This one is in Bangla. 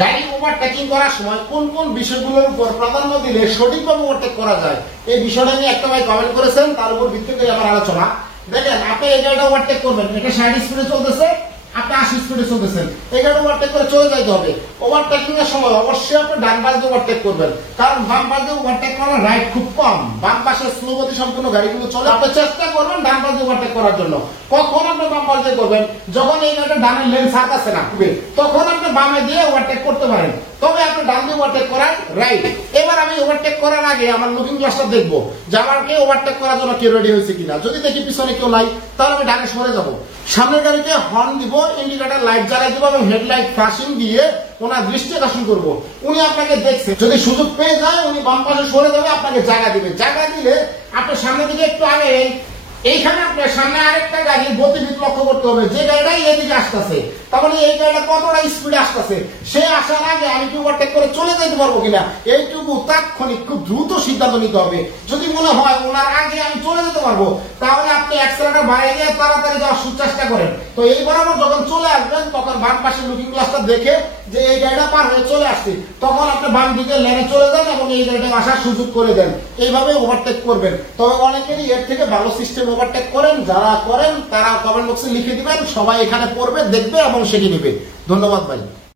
গাড়ি ওভারটেকিং করার সময় কোন কোন বিষয়গুলোর উপর প্রাধান্য দিলে সঠিকভাবে ওভারটেক করা যায় এই বিষয়টা নিয়ে একটা ভাই কমেন্ট করেছেন, তার উপর ভিত্তি করে আমার আলোচনা। দেখেন, আপনি এই গাড়িটা ওভারটেক করবেন, এটা 60 স্পিডে চলতেছে, আপনি 80 স্পিডে চলতেছেন, এই গাড়ি ওভারটেক করে চলে যাইতে হবে। ওভারটেকিং এর সময় অবশ্যই আপনি ডান পাশ দিয়ে ওভারটেক করবেন, কারণ বাম পাশ দিয়ে ওভারটেক করার রাইট খুব কম, বাম পাশে স্লো গতি সম্পন্ন গাড়িগুলো চলে। আপনি চেষ্টা করবেন ডান পাশ দিয়ে ওভারটেক করার জন্য। কখন আপনি বাম পাশ দিয়ে করবেন? যখন এই গাড়িটা ডানের লেন ছাড়তেছে না, তখন আপনি বামে দিয়ে ওভারটেক করতে পারেন, তবে আপনি ডান দিয়ে ওভারটেক করার রাইট। এবার আমি ওভারটেক করার আগে আমার লুকিং গ্লাসটা দেখবো যে আমাকে ওভারটেক করার জন্য কেউ রেডি হয়েছে কিনা। যদি দেখি পিছনে কেউ নাই, তাহলে আমি ডানে সরে যাবো। সামনের গাড়িতে হর্ন দিব, ইন্ডিকেটর লাইট জ্বালাই দিব এবং হেডলাইট ফ্ল্যাশিং দিয়ে ওনার দৃষ্টি আকর্ষণ করবো। উনি আপনাকে দেখছে, যদি সুযোগ পেয়ে যায় উনি বাম পাশে সরে যাবে, আপনাকে জায়গা দিবে। জায়গা দিলে আপনার সামনের দিকে একটু আগে এইখানে আপনার সামনে আরেকটা গাড়ি গতিবিধি লক্ষ্য করতে হবে, যে গাড়িটাই এদিকে আসতেছে, তাহলে এই গাড়িটা কতটা স্পিডে আসতেছে, সে আসার আগে আমি কি ওভারটেক করে চলে যেতে পারবো কিনা, এইটুকু তাৎক্ষণিক খুব দ্রুত সিদ্ধান্ত নিতে হবে। যদি মনে হয় ওনার আগে আমি চলে যেতে পারবো, তাহলে আপনি অ্যাক্সেলারেটর বাইরে গিয়ে তাড়াতাড়ি যাওয়ার চেষ্টা করেন। তো এই বরাবর যখন চলে আসবেন, তখন বাম পাশে লুকিং গ্লাসটা দেখে যে এই গাড়িটা পার হয়ে চলে আসছে, তখন আপনি বাম দিকে লেনে চলে যান এবং এই গাড়িটা আসার সুযোগ করে দেন। এইভাবে ওভারটেক করবেন। তবে অনেকেরই এর থেকে ভালো সিস্টেম ওভারটেক করেন, যারা করেন তারা কমেন্ট বক্সে লিখে দিবেন, সবাই এখানে পড়বে, দেখবে এবং সেটি নেবে। ধন্যবাদ ভাই।